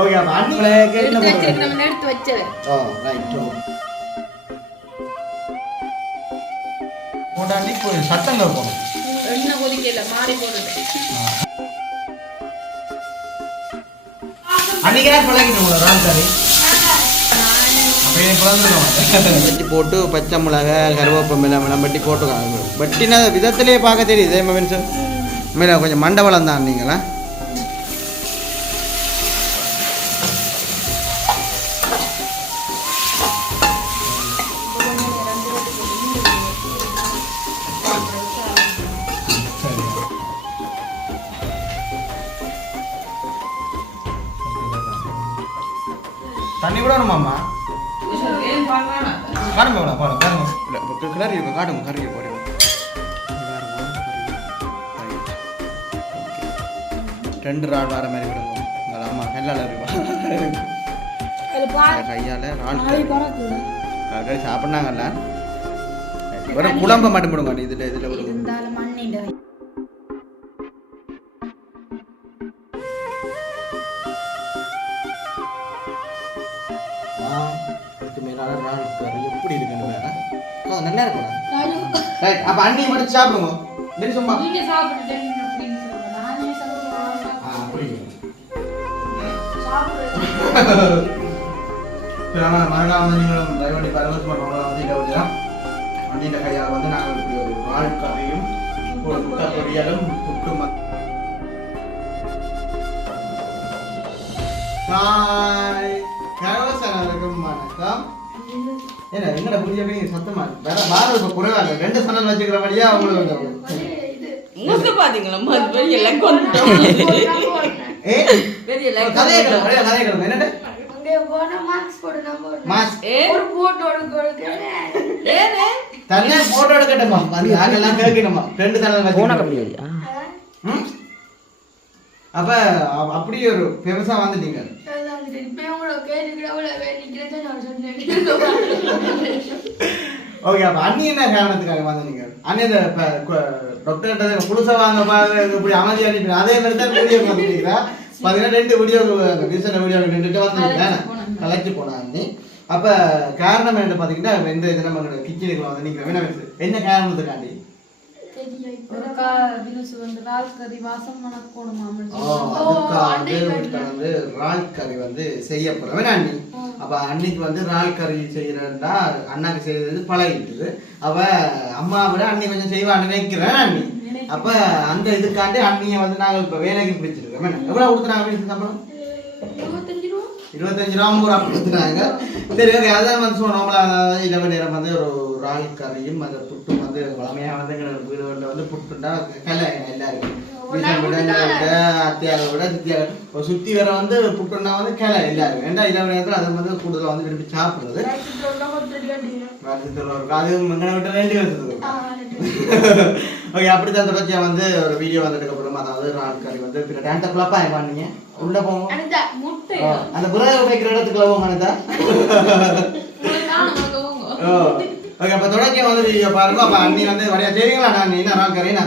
Okay அப்ப அண்ணில கேட்டு எடுத்து வச்சேன். ஓ ரைட். போடாண்டி போய் சத்தங்க போணும். எண்ணெய் கொதிக்கல மாறி போடுது. அன்னைக்கு பழகிட்டு ரால் கறி வச்சு போட்டு பச்சை மிளகா கருவேப்பமில்லை மிளம்பட்டி போட்டுக்காங்க. பட்டினா விதத்திலே பார்க்க தெரியுது சார். மேலே கொஞ்சம் மண்டபலம் தான் நீங்களா. தண்ணி கூட வேணுமாம்மா? காணுங்க கிளறி காட்டுங்க கறி போடுங்க. ரெண்டு ரால் வர மாதிரி விடுங்க. உங்கள் அம்மா கையால் ரால் கறி சாப்பிட்னாங்கல்ல. வெறும் குழம்பு மட்டும் விடுங்க. இதில் விடுங்க. எப்படி இருக்குன்னு நல்லா இருக்கும். அப்ப அண்ணி மட்டும் சாப்பிடுங்க. சும்மா மறுநாள் வந்து நீங்களும் ட்ரைவ் பண்ணி பரவஸ் பண்ணுவோம். அண்ணிட்ட கையால் வந்து நாங்கள் இப்படி ஒரு ரால் கறியும் முட்டை பொரியலும் புட்டு வணக்கம். என்ன என்னடா புரிய சத்தமா வேற பாரத இப்ப குறைவாங்க. 2 சனல் வச்சுக்கிற மாதிரியா அவங்களுக்கு பாத்தீங்களா போட்டோ எடுக்கட்டுமா? கேட்கணுமா? 2 சனல் வச்சு அப்ப அப்படி ஒரு பெருசா வந்துட்டீங்க. ஓகே அப்ப அண்ணி என்ன காரணத்துக்காக வந்தீங்க? அண்ணி டாக்டர் புதுசா வாங்க இப்படி அமைதியா அனுப்பி அதே மாதிரி தான் வீடியோ வந்துட்டீங்களா? பாத்தீங்கன்னா 2 வீடியோ ரீசெண்ட் வீடியோ 2 வந்து கலெக்ட் போனா அண்ணி. அப்ப காரணம் என்ன பாத்தீங்கன்னா இந்த இது நம்ம கிச்சனுக்கு வந்து நீங்க என்ன காரணத்துக்காண்டி ரால் கறி வந்து செய்யப்படுறேன் அண்ணி. அப்ப அன்னைக்கு வந்து ரால் கறி செய்யறா அண்ணாக்கு செய்யறது பழகிட்டுது. அவ அம்மா விட அண்ணி கொஞ்சம் செய்வான்னு நினைக்கிறேன் அண்ணி. அப்ப அந்த இதுக்காண்டி அண்ணியை வந்து நாங்க இப்ப வேலைக்கு பிடிச்சிருக்கோம். எவ்வளவு கொடுத்துனாங்க சம்பளம்? 25 ரூபா கொடுத்துட்டாங்க. சரி ஓகே அதான் வந்து சொன்னோம்ல. இரவு நேரம் வந்து ஒரு ரால் கறியும் அந்த புட்டும் வந்து வளமையாக வந்து எங்களோட வீடுகளில் வந்து புட்டுண்டா கலை எல்லாருக்கும் அத்தியாக விட சித்தியாக ஒரு சுற்றி வர வந்து புட்டுண்டா வந்து கிளை எல்லாருக்கும். ஏன்டா இரவு நேரத்தில் அதை வந்து கூடுதலாக வந்து விரும்பி சாப்பிடுறது. அது எங்களை விட்டு 2 வருஷத்துக்கு ஓகே அப்படித்தான் தொடர்ச்சியாக வந்து ஒரு வீடியோ வந்து எடுக்கப்படும். அதாவது ரால் கறி வந்து பின்ன டேண்டக்குள்ளப்பா வாங்கினீங்க உள்ள போவோம். அந்த புறாவை வைக்கிற இடத்துக்குள்ள போவோம். ஓகே அப்ப தொடர்ச்சியா வந்து வீடியோ பாருங்க. அப்ப அண்ணி வந்து வரையா தெரியுங்களா? நான் என்ன ரால் கறினா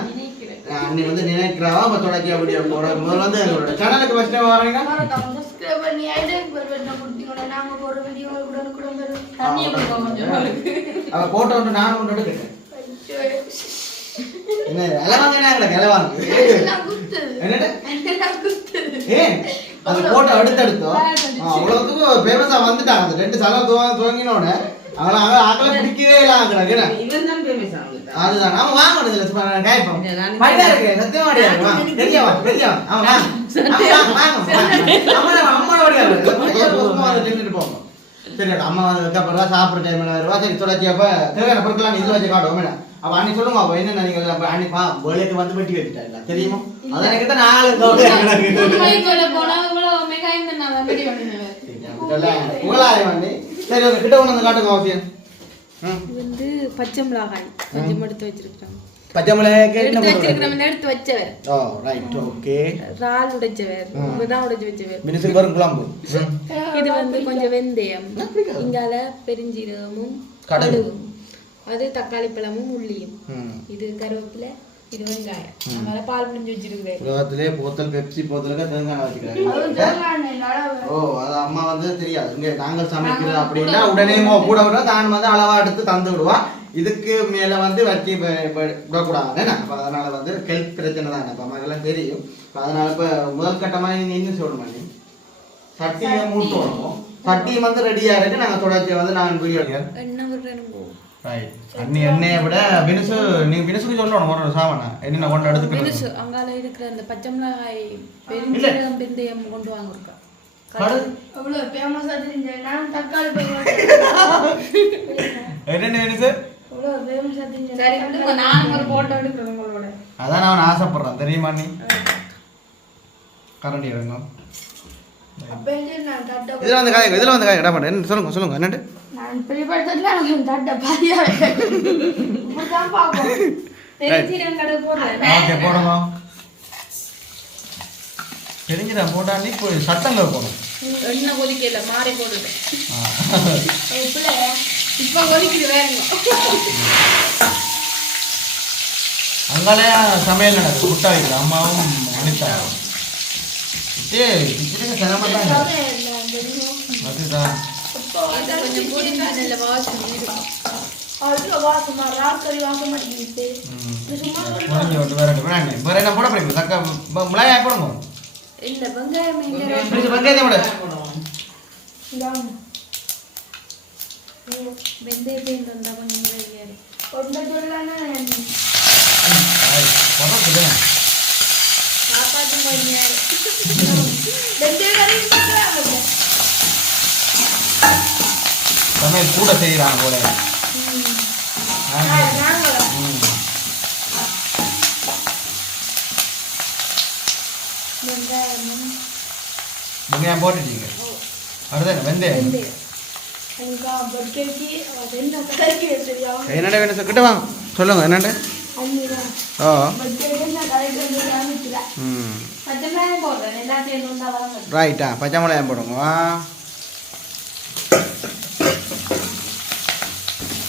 அண்ணி வந்து நினைக்கிறாவா? அப்ப தொடர்ச்சியா வீடியோ போற முதல்ல வந்து எங்களோட சேனலுக்கு ஃபர்ஸ்ட் டைம் வரீங்க சப்ஸ்கிரைப் பண்ணி ஐடென்டி பெல் பட்டனை கொடுத்தீங்கன்னா நாங்க போற வீடியோ உடனுக்குடன் வரும். தண்ணிய கொடுங்க கொஞ்சம். அவ போட்டோ வந்து நான் கொண்டு எடுக்கேன். என்ன எலவாங்க என்ன எலவாங்க என்னடா ஏன் அந்த போட்டோ அடுத்தடுத்தோ அவ்வளவுக்கு ஃபேமஸா வந்துட்டாங்க. அந்த 2 சலம் துவங்கினோட அவங்கள ஆக்களை பிடிக்கவே இல்லை. அதுதான் நாம வாங்கணும். சரி அம்மா வந்ததுக்கப்புறம் சாப்பிட்ற டைம்ல வருவா. சரி தொடர்ச்சியப்ப தேவையான பொருட்கள்லாம் இதுல வச்சு காட்டுவோம். அப்ப அண்ணி சொல்லுங்க அப்ப என்ன நீங்க அன்னிப்பா வேலைக்கு வந்து வெட்டி வச்சுட்டா தெரியுமா? அதான் கிட்ட 4 சரி கிட்ட கொண்டு வந்து காட்டுங்க அவசியம். வந்து பச்சை மிளகாய் கொஞ்சம் எடுத்து வச்சிருக்கோம். பச்சை மிளகாய் எடுத்து வச்சவர். ஓ ரைட் ஓகே. ரால் உடைச்சவர் இப்பதான் உடைச்சு வச்சவர். மினிசிங் வரும் குழம்பு. இது வந்து கொஞ்சம் வெந்தயம் இங்கால பெருஞ்சீரகமும் கடுகும் அது தக்காளி பழமும் உள்ளியும் இது கருவேப்பிலை இது வெங்காயம் அதனால பால் முடிஞ்சு வச்சிருக்கிறேன் உலகத்திலே போத்தல் பெப்சி போத்தலுக்கு தேங்காய் வச்சுக்கிறாங்க ஓ அது அம்மா வந்து தெரியாது இங்கே நாங்கள் சமைக்கிறது அப்படின்னா உடனே கூட விட தான் வந்து அளவா எடுத்து தந்து விடுவா இதுக்கு மேல வந்து வச்சு விடக்கூடாது அப்போ அதனால வந்து ஹெல்த் பிரச்சனை தான் இப்போ அம்மாக்கெல்லாம் தெரியும் அதனால இப்போ முதல் கட்டமாக நீ இன்னும் சொல்ல மாட்டேன் சட்டியை மூட்டு வரணும் சட்டி வந்து ரெடியா இருக்கு நாங்கள் தொடர்ச்சியை வந்து நான் வீடியோ எண்ணெய் விடுறேன் அண்ணி எண்ணெயை விட வினுசு நீங்க வினுசுக்கு சொல்லணும் ஒரு சாமானா என்ன கொண்டு எடுத்துக்கணும் வினுசு அங்கால இருக்கிற அந்த பச்சை மிளகாய் பெருஞ்சீரகம் வெந்தயம் கொண்டு வாங்குறக்கா அவ்வளவு ஃபேமஸ் ஆயிடுச்சு நான் தக்காளி என்ன வினுசு அவ்வளவு ஃபேமஸ் ஆயிடுச்சு சரி விடுங்க நான் ஒரு போட்டோ எடுக்கிறேன் உங்களோட அதான் நான் ஆசைப்படுறேன் தெரியுமா நீ கரண்டி எடுங்க அப்பேஞ்சே நான் தட்ட இதுல வந்து காய் இட மாட்டேன் சொல்லுங்க என்னட்டு நான் பிரிபடுத்தல நான் தட்ட பாதியா இப்பதான் பாப்போம் பெருஞ்சீரகம் கடை போடுறேன் ஓகே போடுங்க பெருஞ்சீரகம் போட்டா நீ போய் சட்டம் கேட்கணும் எண்ணெய் கொதிக்கல மாறி போட்டுட்டேன் இப்ப கொதிக்குது வேறங்க அங்காலே சமையல் நடக்குது முட்டை வைக்கிற அம்மாவும் அனிதா கிச்சனுக்கு சிரமம் தான் அதுதான் கொஞ்சம் பொடிஞ்சா நல்ல வாசனை இருக்கும் அவ்வளோ வாசமா ராக்கறி வாசம் மாட்டேங்குது வேற என்ன போட போறீங்க தக்கா மிளகாய் போடுங்க இல்ல வெங்காயம் வெங்காயத்தை போட வெந்தயத்தையும் தந்தா கொஞ்சம் வேலையாரு ஒன்றை சொல்லலான்னா சாப்பாட்டு கொஞ்சம் சமையல் கூட செய்யறாங்க போல வெங்காயம் போட்டுட்டீங்க அடுத்த வெந்தயம் என்னடா வேணும் கிட்ட வாங்க சொல்லுங்க என்னண்ட ஓ ரைட்டா பச்சை மிளகாய் போடுங்க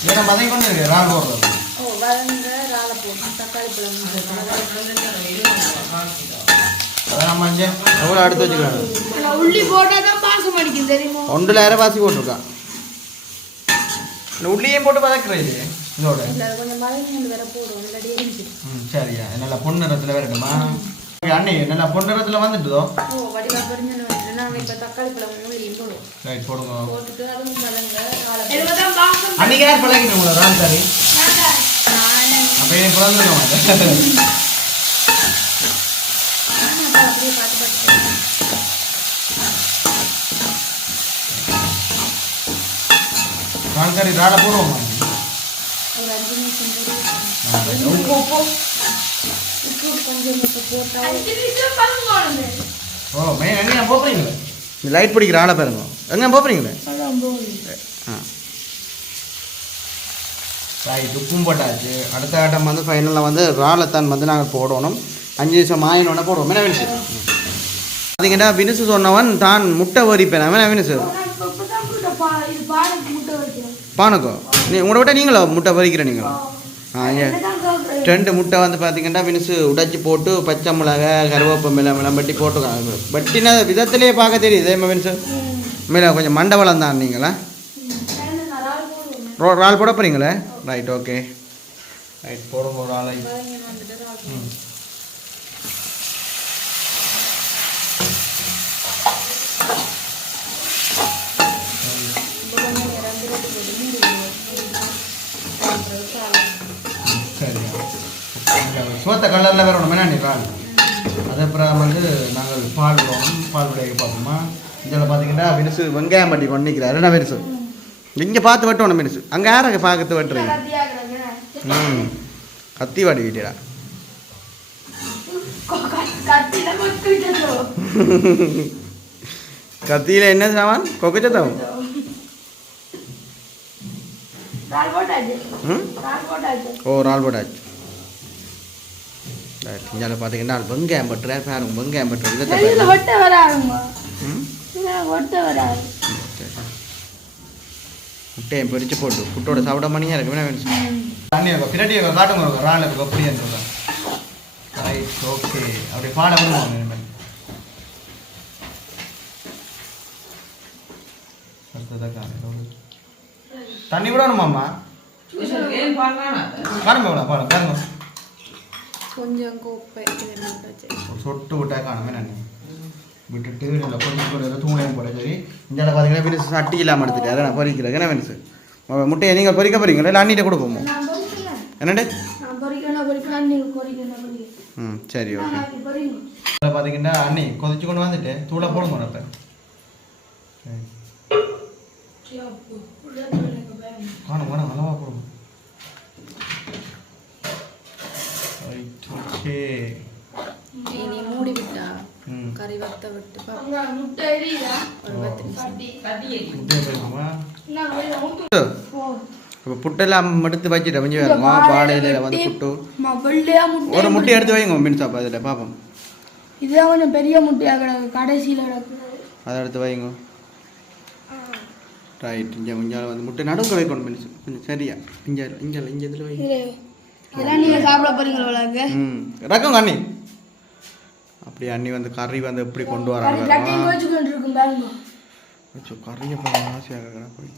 ஏன்னா மதம் கொண்டு இருக்கு ரால் போடுறது அதான் நம்ம இங்கே எவ்வளோ அடுத்து வச்சுக்கலாம் உள்ளி போட்டாதான் பாசம் அடிக்கும் தெரியுமா ஒன்றில் அரைவாசி போட்டிருக்கான் இந்த உள்ளியும் போட்டு பதக்குறது இதோட சரியா நல்லா பொன்னிறத்தில் வரட்டுமா அண்ணி நல்லா பொன்னிறத்தில் வந்துட்டுதோ ரைட் போடுங்க அன்னைக்கு யார் பழகிட்டு உங்களை ராம் சாரி அப்படியே பிறந்துருக்க மாட்டேன் ராம் சாரி ராட போடுவோமா உப்பு உப்பு ஓ மெயின் எங்கே போகிறீங்களே லைட் பிடிக்கிற ஆளை பாருங்க எங்கே போகிறீங்களே ரைட் உப்பும் போட்டாச்சு அடுத்த ஆட்டம் வந்து ஃபைனலில் வந்து ராலத்தான் வந்து நாங்கள் போடணும் 5 நிமிஷம் மாயினோட போடுவோம் என்ன வினுசு பார்த்தீங்கன்னா வினுசு சொன்னவன் தான் முட்டை வரிப்பேன் என்ன வினுசு பானுக்கோ நீ உங்களை விட்ட நீங்களோ முட்டை வரிக்கிற நீங்களோ ரெண்டு முட்டை வந்து பார்த்தீங்கன்னா வினுசு உடைச்சி போட்டு பச்சை மிளகாய் கருவேப்பமில்லை மிளம்பட்டி போட்டுருக்காங்க பட்டின விதத்திலே பார்க்க தெரியுது இதே வினுசு மேலே கொஞ்சம் மண்டபலம் தான் நீங்களா ரால் போட போகிறீங்களே ரைட் ஓகே ரைட் போடுங்க ஒரு ஆளை சோத்த கலரில் வேறு ஒன்று என்ன ரால் அதுக்கப்புறம் வந்து நாங்கள் பால் விடணும் பால் விடைய பார்ப்போமா இதில் பார்த்தீங்கன்னா வினுசு வெங்காயம் பட்டி பண்ணிக்கிறாரு என்ன வினுசு இங்கே பார்த்து வெட்டணும் வினுசு அங்கே யாரை பார்த்து வெட்டுறீங்க கத்தி வாடி வீட்டிடா கத்தியில் என்ன சாமான் கொக்கச்சத்தாவும் ஓ ரால் போட்டாச்சு இங்கே பார்த்தீங்கன்னா வெங்காயம் பட்டுறாரு பாருங்க வெங்காயம் பட்டுறது முட்டையை பொரிச்சு போட்டு புட்டோட சாப்பிட மணியாக இருக்கு வேணும் தண்ணி பிரட்டி காட்டுங்க ராலுக்கு அப்படியே சொல்கிறேன் ரைட் ஓகே அப்படி பாட விடுவாங்க இனிமேல் தண்ணி விடணுமாம்மா பாருங்க பாருங்க கொஞ்சம் கோப்பை ஒரு சொட்டு விட்டா காணுமே நான் விட்டுட்டு நல்லா பொறிச்சு தூணையும் போட சரி இந்த பார்த்தீங்கன்னா பெருசு சட்டி இல்லாமல் எடுத்துட்டு நான் பொறிக்கிறேன் என்ன பெருசு முட்டையை நீங்கள் பொறிக்க போறீங்களா இல்லை அண்ணிட்ட கொடுப்போமோ என்னண்டு ம் சரி ஓகே பார்த்தீங்கன்னா அண்ணி கொதிச்சு கொண்டு வந்துட்டு தூளை போடுங்க இப்போ காணும் காணும் அளவா போடுங்க ஓகே நீ மூடி விட்டா கறி வத்த விட்டு இப்போ புட்டெல்லாம் எடுத்து வச்சுட்டு கொஞ்சம் வேறுமா பாடையில் வந்து புட்டு ஒரு முட்டை எடுத்து வைங்க மீன் சாப்பா அதில் பார்ப்போம் இதுதான் கொஞ்சம் பெரிய முட்டையாக கிடக்கு கடைசியில் கிடக்கு அதை எடுத்து வைங்க ரைட் இங்கே கொஞ்சம் வந்து முட்டை நடுங்க வைக்கணும் மீன் கொஞ்சம் சரியா இங்கே இங்கே இங்கே இதில் வைங்க இதெல்லாம் நீங்கள் சாப்பிட போறீங்களா ம் ரக்கம் அண்ணி அப்படி அண்ணி வந்து கறி வந்து எப்படி கொண்டு வராங்க கறியை பார்க்க ஆசையாக போய்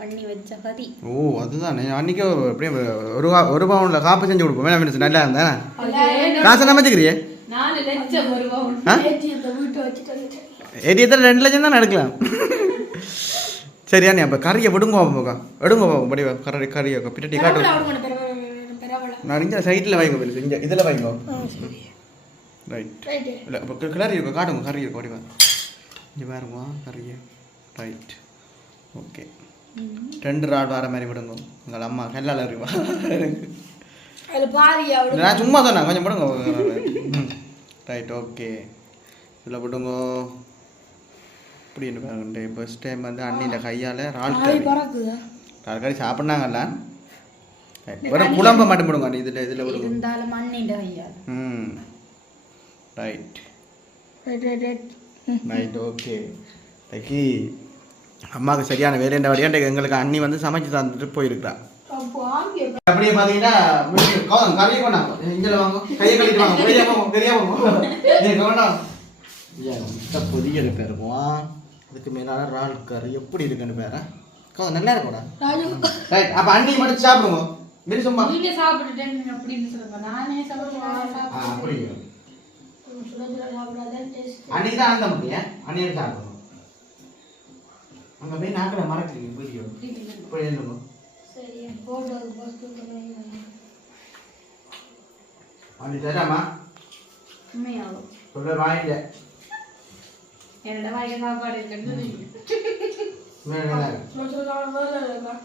பண்ணி வச்ச கறி ஓ அதுதான் அன்னைக்கு அப்படியே ஒரு பவுனில் காப்பு செஞ்சு கொடுப்போம் வேணா மீன் நல்லா இருந்தேன் காசு என்ன வச்சுக்கிறியே 4 லட்சம் ஒரு பவுன் ஏடியத்தில் 2 லட்சம் தான் எடுக்கலாம் சரியா நீ அப்போ கறியை விடுங்க எடுங்க படி கறியை பின்னாடி காட்டு நான் இங்கே சைட்டில் வைங்க பெருசு இங்கே இதில் வைங்க ரைட் இல்லை இப்போ கிளறி இருக்கும் காட்டுங்க கறி இருக்கும் அப்படிவா இங்கே பாருங்க கறியை ரைட் ஓகே 2 ராட் வர மாதிரி விடுங்க உங்கள் அம்மா கல்லால் அறிவா நான் சும்மா சொன்னேன் கொஞ்சம் விடுங்க ம் ரைட் ஓகே இதில் விடுங்க அப்படின்னு பாருங்க ஃபர்ஸ்ட் டைம் வந்து அண்ணியில் கையால் ரால் கறி சாப்பிட்னாங்கல்ல வெறும் குழம்பை மட்டும் விடுங்க அண்ணி இதில் இதில் விடுங்க இருந்தாலும் அண்ணிண்ட கையால் ம் ரைட் ரைட் ஓகே தைக்கி அம்மாவுக்கு சரியான வேலைன்ற வழியாண்டு எங்களுக்கு அண்ணி வந்து சமைச்சு தந்துட்டு போயிருக்கிறா அப்படியே பார்த்தீங்கன்னா கறியை கொண்டாங்க இங்கே வாங்க கையை கழிட்டு வாங்க பெரிய போங்க பெரிய போங்க வேண்டாம் பொதியல் பேருவோம் அதுக்கு மேலான ரால் கறி எப்படி இருக்குன்னு பேர நல்லா இருக்கும்டா ரைட் அப்போ அண்ணி மட்டும் சாப்பிடுங்க மீன் சும்மா நீங்க சாப்பிட்டுட்டேன் அப்படின்னு சொல்லுங்க நானே சாப்பிடுவேன் அப்படி அன்னைக்கு தான் அந்த முடியும் அன்னைக்கு சாப்பிடணும் அங்கே போய் நாக்கில் மறக்கிறீங்க வீடியோ இப்போ எழுதுங்க அன்னி தராமா உண்மையாகும் சொல்ல வாங்கிட்ட என்னோட வாய்க்கு சாப்பாடு இருக்குன்னு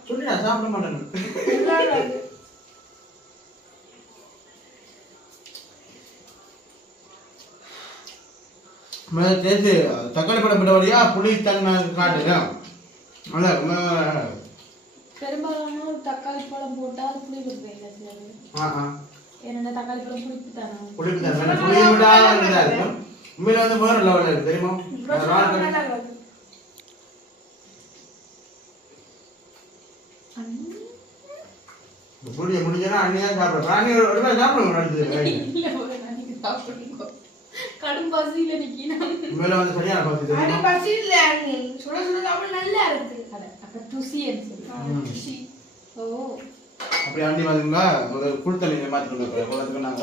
சொல்லிடா சாப்பிட மாட்டேன் தேசி தக்காளி படம் பிட வழியா புளி தண்ணி காட்டுங்க பெரும்பாலான தக்காளி பழம் போட்டால் புளி கொடுப்பேன் என்னோட தக்காளி பழம் புளிப்பு தானே புளிப்பு தானே புளி விடாது உண்மையில வந்து வேற லெவலில் இருக்கு தெரியுமா புளிய முடிஞ்சா அண்ணியா சாப்பிடுறேன் அண்ணி ஒரு சாப்பிடுங்க அடுத்தது கடும் பசியில நிக்கணும் உண்மையில வந்து சரியான பசி தெரியுமா பசி இல்ல சுட சுட சாப்பிட நல்லா இருக்கு அப்ப துசின்னு சொல்லு துசி ஓ அப்படி அண்டி வந்துங்க ஒரு புல் தண்ணி மாத்திட்டு போறதுக்கு நாங்க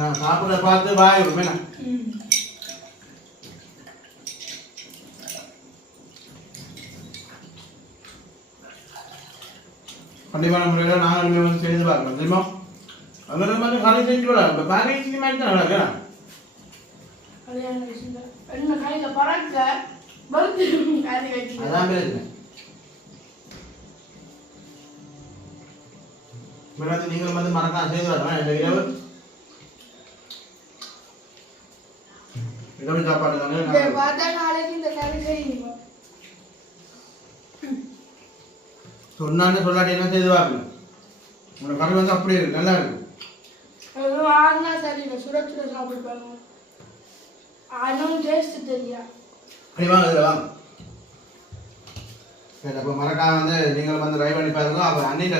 நான் சாப்பிட பார்த்து வாய் மேனா கண்டிப்பான முறையில் நாங்கள் வந்து செய்து பார்க்கணும் தெரியுமா அங்கே வந்து காலை செஞ்சு விடலாம் இப்போ பேக்கேஜ் மாதிரி தான் நடக்கிறேன் அதான் பேசுகிறேன் மேடம் நீங்களும் வந்து மறக்காம செய்து வரலாம் இந்த இரவு சாப்பாடு தானே சொன்னான்னு சொல்லாட்டி என்ன செய்து பார்க்கணும் உங்களோட கறி வந்து அப்படியே இருக்கு நல்லா இருக்கு சுரச்சுட சாப்பிடுவாங்க ஆனும் டேஸ்ட் தெரியா அப்படி வாங்க இதில் வாங்க சரி அப்போ மறக்காம வந்து நீங்கள் வந்து ட்ரை பண்ணி பாருங்க அப்போ அண்ணியில்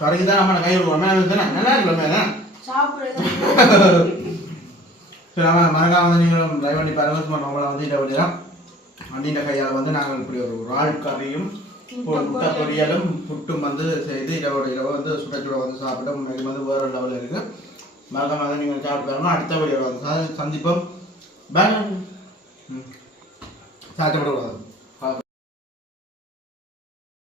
கடைக்கு தான் நம்ம கை விடுவோம் நல்லா இருக்குல்ல சாப்பிடுறது சரி நம்ம மறக்காம வந்து நீங்களும் ட்ரை பண்ணி பாருங்க. நம்மளை வந்து இதை வழிதான் அண்ணின்ற கையால் வந்து நாங்கள் இப்படி ஒரு இறால் கறியும் முட்டை பொரியலும் புட்டும் வந்து செய்து இரவு வந்து சுட சுட வந்து சாப்பிட்டோம். இது வந்து வேறு லெவலில் இருக்குது. மறக்காம வந்து நீங்கள் சாப்பிட்டு பாருங்க. அடுத்த வீடியோவில் வந்து சந்திப்போம். சாப்பிடக்கூடாது.